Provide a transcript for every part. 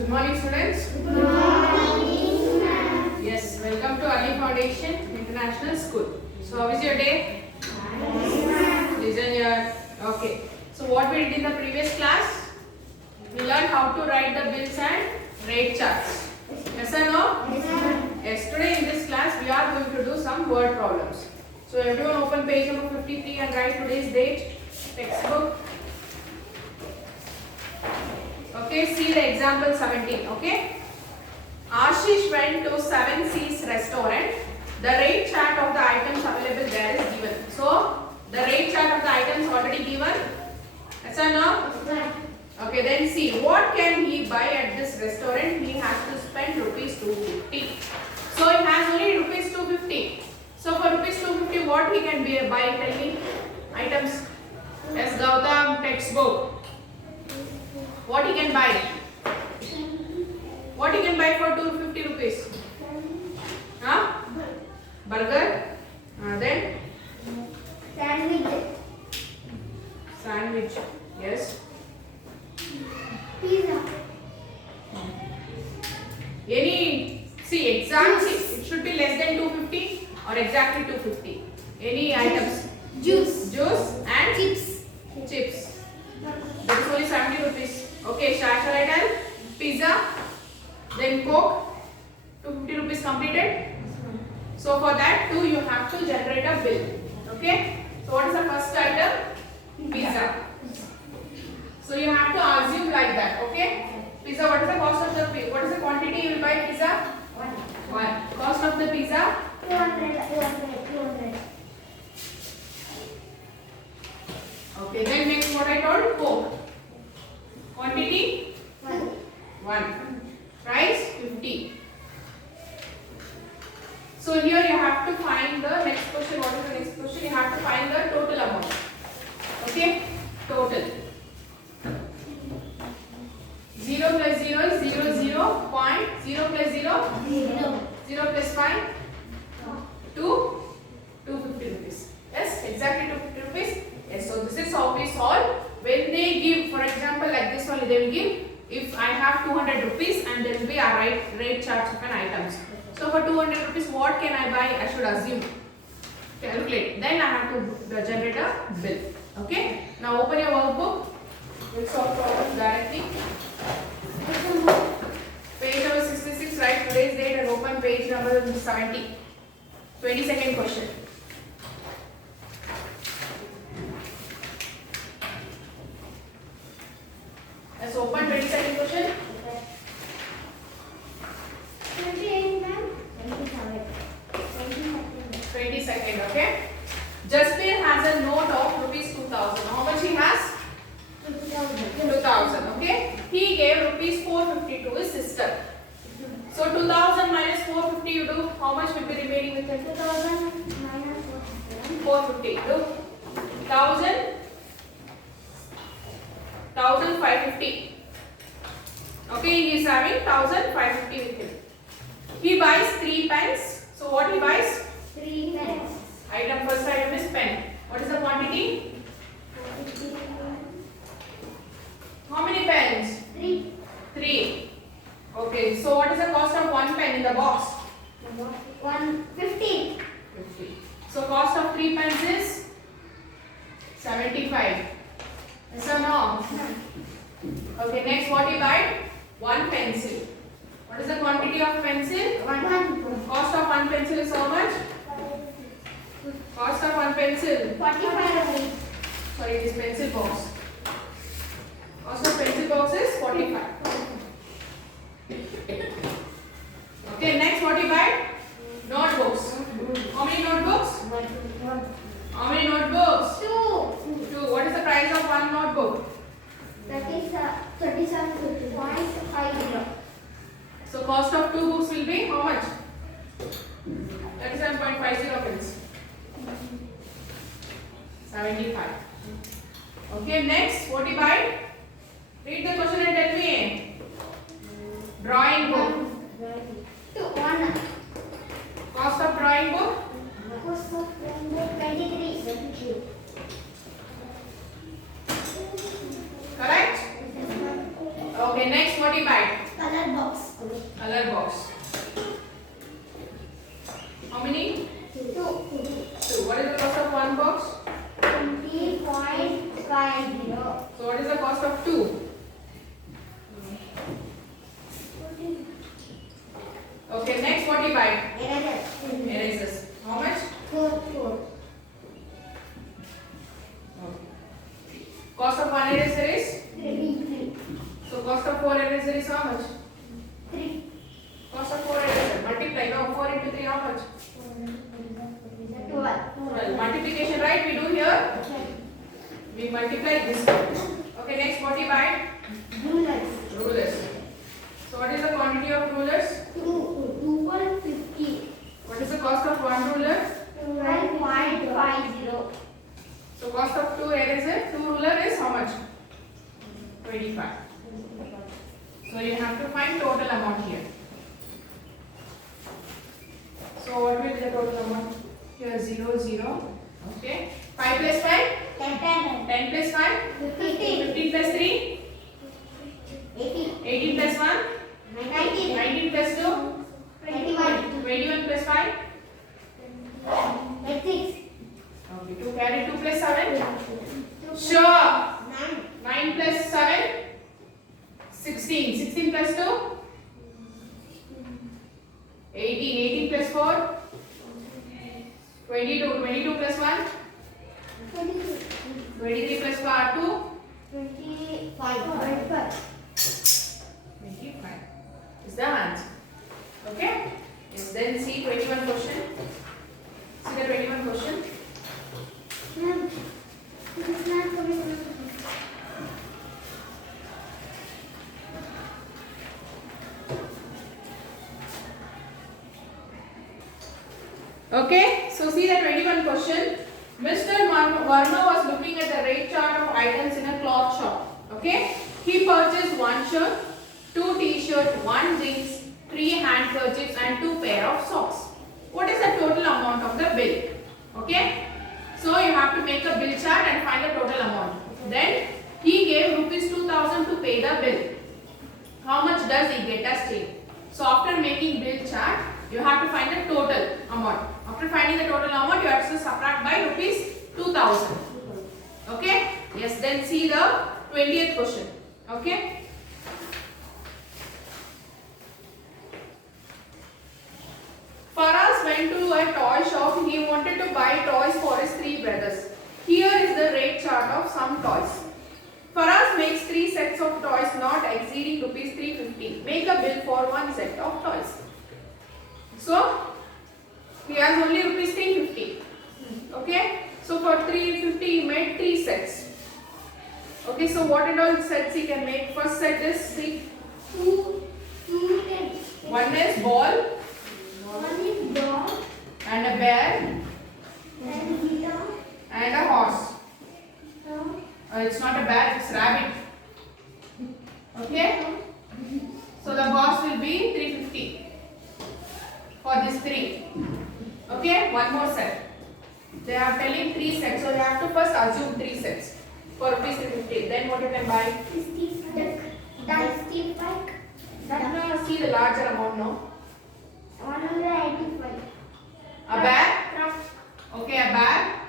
Good morning, students. Good morning, ma'am. Yes, welcome to Ali Foundation International School. So, how is your day? Yes, ma'am. Listen here. Okay. So, what we did in the previous class? We learned how to write the bills and rate charts. Yes or no? Yes, ma'am. Yes. Today in this class, we are going to do some word problems. So, everyone open page number 53 and write today's date, textbook. Okay, see the example 17. Okay. Ashish went to 7C's restaurant. The rate chart of the items available there is given. So, the rate chart of the items already given. Yes or no? Yes, ma'am. Okay, then see what can he buy at this restaurant. He has to spend rupees 250. So, he has only rupees 250. So, for rupees 250, what he can buy? Tell me. Items. Yes, Gautam, textbook. What he can buy? What he can buy for 250 rupees? Huh? Burger. Then sandwich. Yes. Pizza. Any, see exactly it should be less than 250 or exactly 250. Any items? Juice. Juice and Chips. chips. That is only 70 rupees. Okay, shall I tell? Pizza. Then Coke. 250 rupees completed. So for that too you have to generate a bill. Okay. So what is the first item? Pizza. So you have to assume like that. Okay. Pizza. What is the cost of the pizza? What is the quantity you will buy pizza? One. Cost of the pizza? 200. Okay. Then next what I told? Coke. Quantity? 1. Price? 50. So here you have to find the next question. What is the next question? You have to find the total amount. Okay? Total. 0 plus 0 is 0, 0. Point. 0 plus 0? 0 plus 5? 250 rupees. Yes? Exactly 250 rupees? Yes. So this is how we solve. When they give, for example, like this only, they will give, if I have 200 rupees and there will be a rate charts of an items. So for 200 rupees, what can I buy? I should assume. Calculate. Then I have to generate a bill. Okay. Now open your workbook. We'll solve problems directly. Page number 66. Write today's date and open page number 70. 22nd question. Let's open 22nd question. 22nd, okay? Jasbir has a note of rupees 2000. How much he has? 2000, okay? He gave rupees 450 to his sister. So 2000 minus 450 you do, how much will be remaining with him? 450. Do 1000, 1550. Okay, he is having 1550 with him. He buys 3 pens. So what he buys? 3 pens. Item, first item is pen. What is the quantity? How many pens? 3. Okay, so what is the cost of 1 pen in the box? 150. 50. So cost of 3 pens is 75. Yes or no? Okay, next what he buy? 1 pencil. What is the quantity of pencil? 1. Cost of 1 pencil is how much? Cost of 1 pencil. 45 rupees. Sorry, this pencil box. Cost of pencil box is 45. Okay, next what you buy? Notebooks. How many notebooks? How many notebooks? 2. 2. What is the price of one notebook? That is 37.50. So cost of 2 books will be how much? 37.50 pence. 75. Okay, next what you buy? Read the question and tell me. Drawing book. 1. Cost of drawing book? Cost of 23. Correct? Okay, next what you buy? color box. Color box. How many? 2. 2. What is the cost of one box? 20.50. So what is the cost of 2? Okay, next what you buy? Erasers. How much? 4. Cost of one eraser is? 3. So cost of 4 eraser is how much? 3. Cost of 4 eraser. Multiply. Now 4 into 3 how much? 12. 12. Multiplication, right? We do here. We multiply this. Okay, next what you buy? Rulers. Rulers. So what is the quantity of rulers? 2.50. What is the cost of one ruler? 12.50. So cost of 2 eraser, 2 ruler is how much? 25. So you have to find total amount here. So what will be the total amount? Here 0, 0. Okay. 5 plus 5? 10. 10 plus 5? 15. 15 plus 3? 18. 18 plus 1? 19. 19 plus 2? 21. 21 plus 5? 36. Okay. 2 carry 2 plus 7? Sure. 9 plus 7? 16. 16 plus 2? 18. 18 plus 4? 22. 22 plus 1? 23 plus 2? 25. 25 is the answer. Okay? Yes, then see 21 question. See the 21 question. Ma'am, this is not coming. Okay, so see the 21 question. Mr. Varma was looking at the rate chart of items in a cloth shop. Okay, he purchased 1 shirt, 2 t-shirts, 1 jeans, 3 handkerchiefs and 2 pair of socks. What is the total amount of the bill? Okay, so you have to make a bill chart and find the total amount. Then he gave rupees 2000 to pay the bill. How much does he get as change? So after making bill chart, you have to find the total amount. After finding the total amount, you have to subtract by rupees 2000. Okay? Yes, then see the 20th question. Okay? Faraz went to a toy shop. He wanted to buy toys for his 3 brothers. Here is the rate chart of some toys. Faraz makes 3 sets of toys not exceeding rupees 350. Make a bill for 1 set of toys. So, he has only rupees 350. Okay? So, for 350 he made 3 sets. Okay, so what and all sets he can make? First set is, see, 2 things. one is ball One is dog and a bear and guitar. and a horse. It's not a bear, it's rabbit. Okay? So the cost will be 350 for this 3. Okay? One more set. They are telling 3 sets, so you have to first assume 3 sets for rupees 350. Then what you can buy? Dusty bike. No, see the larger amount now. 185. A bear? Truck. Okay, a bear.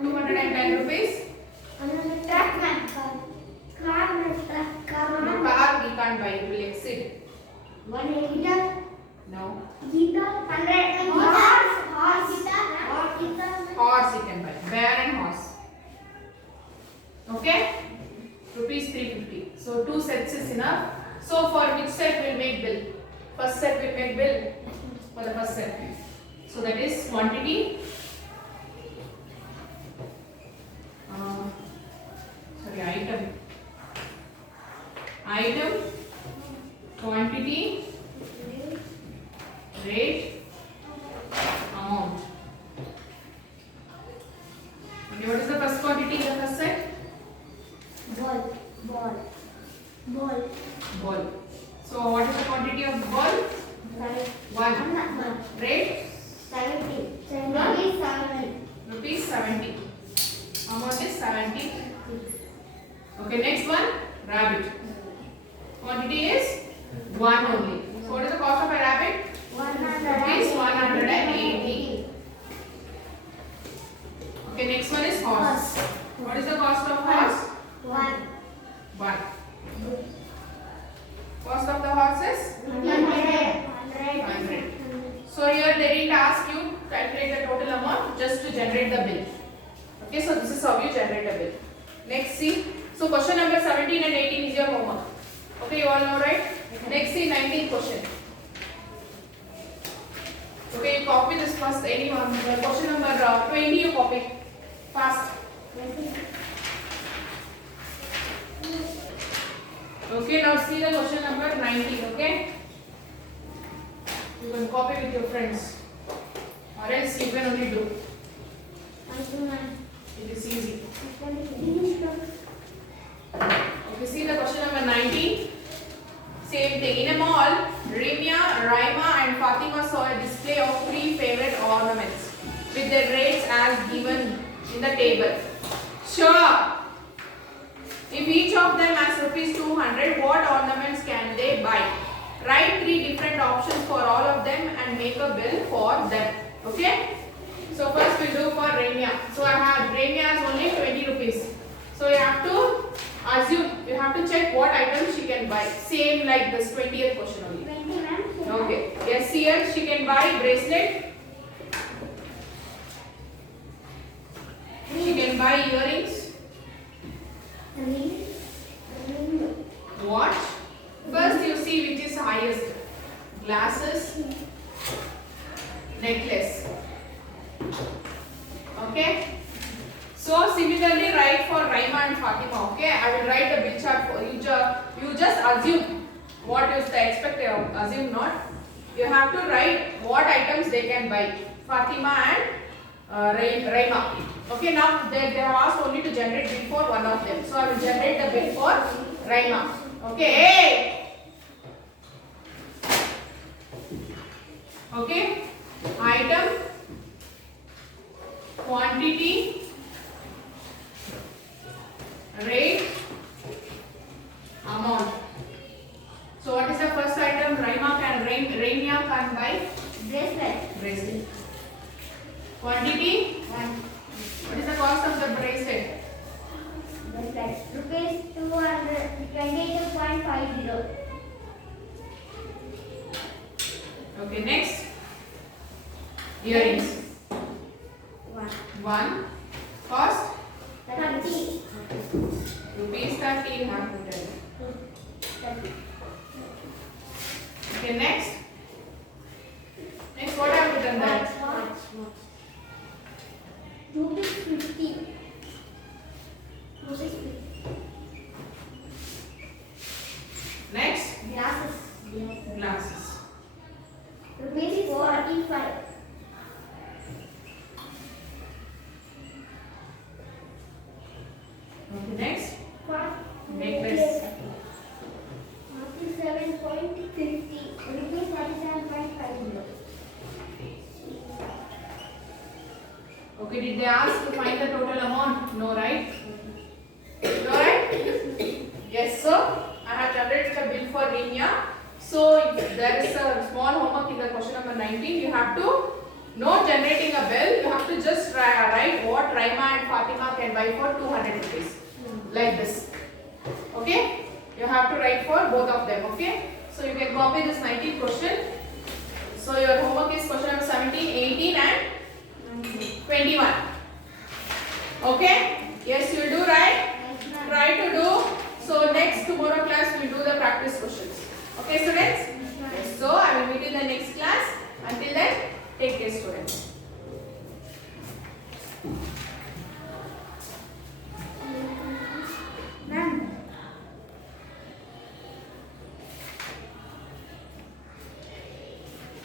210 rupees. Another truckman. Car and truck. No, car we can't buy, it will exceed. One guitar. No. Guitar. 100. Horse. Guitar. Horse you can buy. Bear and horse. Okay? Rupees 350. So 2 sets is enough. So for which set will make bill? First set will make bill for the first set. So that is quantity. Item. Item, quantity, rate, amount. Okay, what is the first quantity in the first set? Ball. Ball. So what is the quantity of ball? 1. Rate? 70. Rupees 70. Amount is 70. Okay, next one, rabbit. Quantity is 1 only. So what is the cost of a rabbit? Rupees 180. Okay, next one is horse. What is the cost of horse? 1. Cost of the horses? 100. So here they didn't ask you calculate the total amount, just to generate the bill. Okay, so this is how you generate a bill. Next, see. So question number 17 and 18 is your homework. Okay, you all know, right? Next, see 19th question. Okay, you copy this first. Anyone? Question number 20 you copy. Fast. Okay, now see the question number 19. Okay. You can copy with your friends. Or else you can only do. It is easy. Okay, see the question number 19. Same thing. In a mall, Ramya, Raima and Fatima saw a display of 3 favorite ornaments with their rates as given in the table. Sure. If each of them has rupees 200, what ornaments can they buy? Write 3 different options for all of them and make a bill for them. Okay? So first we'll do for Ramya. So I have Ramya has only 20 rupees. So you have to assume, you have to check what items she can buy. Same like this 20th question only. Okay. Yes, here she can buy bracelet. She can buy earrings. Watch. First you see which is highest. Glasses. Necklace. Okay. So similarly write for Raima and Fatima. Okay. I will write the bill chart for you. You just assume what is the expected. Assume not. You have to write what items they can buy. Fatima and Raima. Okay. Now they have asked only to generate bill for one of them. So I will generate the bill for Raima. Okay. Hey. Okay. Item, quantity, rate, amount. So what is the first item? Ramya can buy bracelet. Quantity, what is the cost of the bracelet? Rupees 222.50. Okay, next. Earrings. 1. Cost? 30. Rupees 30 you have to tell. Okay, next. Next, what have you done there? Rupees 50. Rupees 50. Next, Glasses. glasses. Rupees 45. Okay, next. Necklace. 47.50. Rupees 47.50. Okay, did they ask to find the total amount? No, right? No, right? Yes, sir. I have generated the bill for Ramya. So, if there is a small homework in the question number 19, you have to, no generating a bill, you have to just write what Raima and Fatima can buy for 200 rupees. Like this. Okay? You have to write for both of them. Okay? So, you can copy this 19th question. So, your homework is question number 17, 18 and 21. Okay? Yes, you do right? Try to do. So next tomorrow class we will do the practice questions.